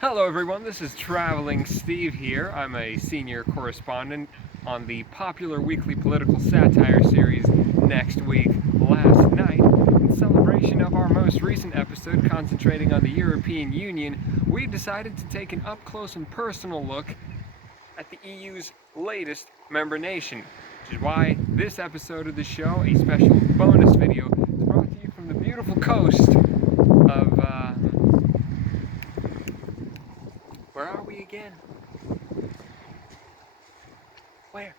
Hello everyone, this is Traveling Steve here. I'm a senior correspondent on the popular weekly political satire series Next Week, Last Night. In celebration of our most recent episode concentrating on the European Union, we decided to take an up-close and personal look at the EU's latest member nation, which is why this episode of the show, a special bonus video, is brought to you from the beautiful coast of where are we again? Where?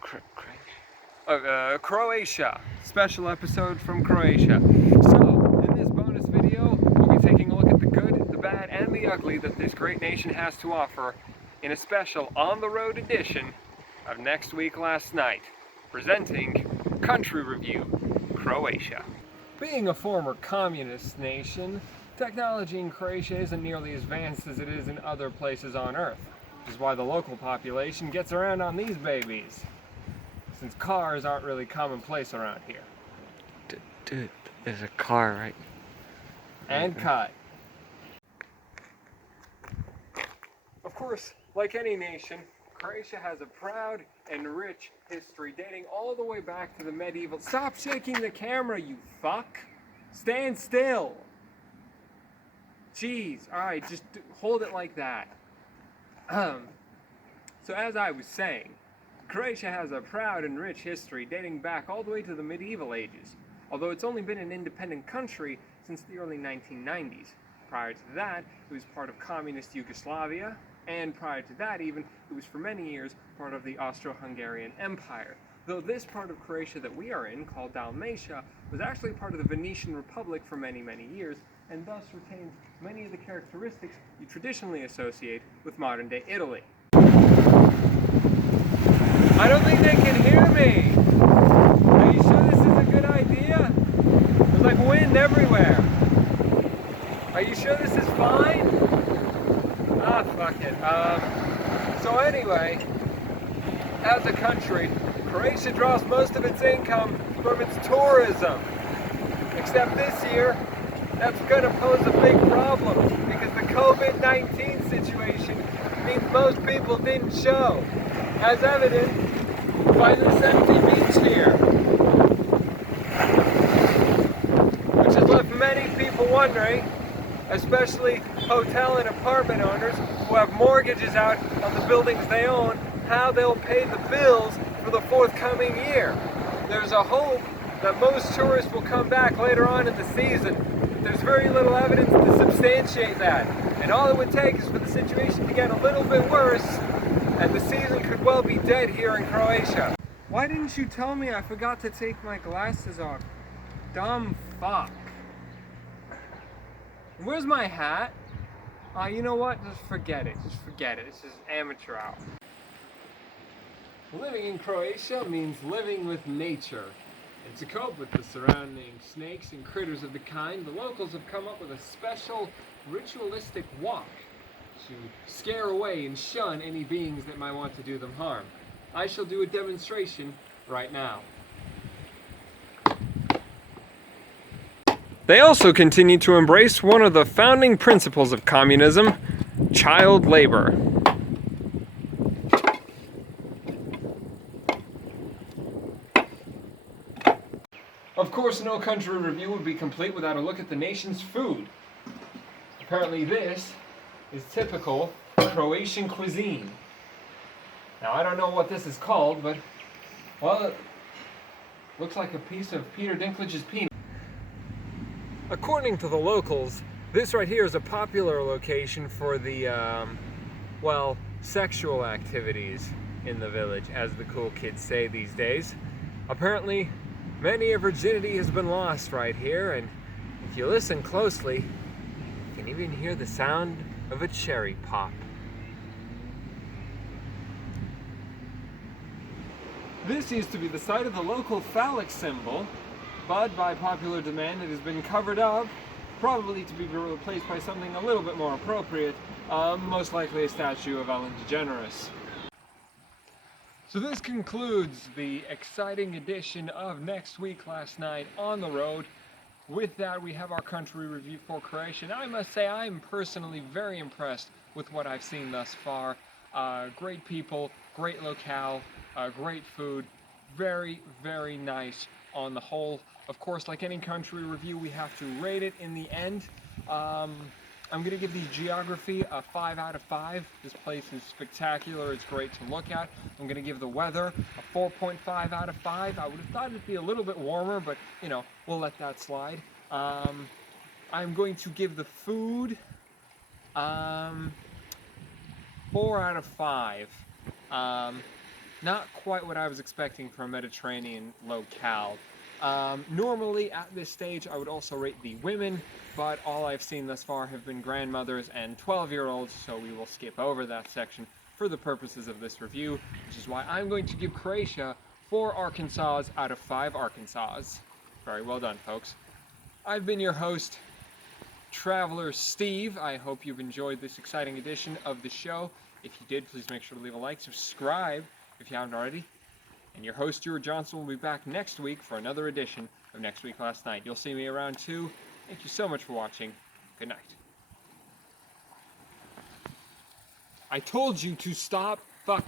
Croatia. Special episode from Croatia. So, in this bonus video, we'll be taking a look at the good, the bad, and the ugly that this great nation has to offer in a special on-the-road edition of Next Week, Last Night, presenting Country Review, Croatia. Being a former communist nation, technology in Croatia isn't nearly as advanced as it is in other places on Earth, which is why the local population gets around on these babies, since cars aren't really commonplace around here. Dude, there's a car right. And cut. Of course, like any nation, Croatia has a proud and rich history dating all the way back to the medieval... Stop shaking the camera, you fuck! Stand still! Jeez, alright, just hold it like that. So as I was saying, Croatia has a proud and rich history dating back all the way to the medieval ages, although it's only been an independent country since the early 1990s. Prior to that, it was part of communist Yugoslavia, and prior to that even, it was for many years part of the Austro-Hungarian Empire. Though this part of Croatia that we are in, called Dalmatia, was actually part of the Venetian Republic for many, many years, and thus retains many of the characteristics you traditionally associate with modern-day Italy. I don't think they can hear me! Are you sure this is a good idea? There's like wind everywhere. Are you sure this is fine? Ah, fuck it. So anyway, as a country, Croatia draws most of its income from its tourism. Except this year, that's going to pose a big problem because the COVID-19 situation means most people didn't show, as evident by this empty beach here, which has left many people wondering, especially hotel and apartment owners who have mortgages out on the buildings they own, how they'll pay the bills for the forthcoming year. There's a hope that most tourists will come back later on in the season, but there's very little evidence to substantiate that. And all it would take is for the situation to get a little bit worse, and the season could well be dead here in Croatia. Why didn't you tell me I forgot to take my glasses off? Dumb fuck. Where's my hat? You know what? Just forget it. Just forget it. It's just amateur hour. Living in Croatia means living with nature. And to cope with the surrounding snakes and critters of the kind, the locals have come up with a special ritualistic walk to scare away and shun any beings that might want to do them harm. I shall do a demonstration right now. They also continue to embrace one of the founding principles of communism, child labor. Of course, no country review would be complete without a look at the nation's food. Apparently this is typical Croatian cuisine. Now, I don't know what this is called, but, well, it looks like a piece of Peter Dinklage's peanut. According to the locals, this right here is a popular location for the, well, sexual activities in the village, as the cool kids say these days. Apparently, many a virginity has been lost right here, and if you listen closely, you can even hear the sound of a cherry pop. This used to be the site of the local phallic symbol, but by popular demand it has been covered up, probably to be replaced by something a little bit more appropriate, most likely a statue of Ellen DeGeneres. So this concludes the exciting edition of Next Week, Last Night on the Road. with that, we have our country review for Croatia. Now, I must say, I'm personally very impressed with what I've seen thus far. Great people, great locale, great food, very, very nice on the whole. Of course, like any country review, we have to rate it in the end. I'm going to give the geography a 5 out of 5. This place is spectacular. It's great to look at. I'm going to give the weather a 4.5 out of 5. I would have thought it'd be a little bit warmer, but, you know, we'll let that slide. I'm going to give the food 4 out of 5. Not quite what I was expecting from a Mediterranean locale. Normally at this stage I would also rate the women, but all I've seen thus far have been grandmothers and 12-year-olds, so we will skip over that section for the purposes of this review, which is why I'm going to give Croatia 4 Arkansas out of 5 Arkansas. Very well done, folks. I've been your host, Traveler Steve. I hope you've enjoyed this exciting edition of the show. If you did, please make sure to leave a like, subscribe if you haven't already. And your host, Stuart Johnson, will be back next week for another edition of Next Week Last Night. You'll see me around too. Thank you so much for watching. Good night. I told you to stop fucking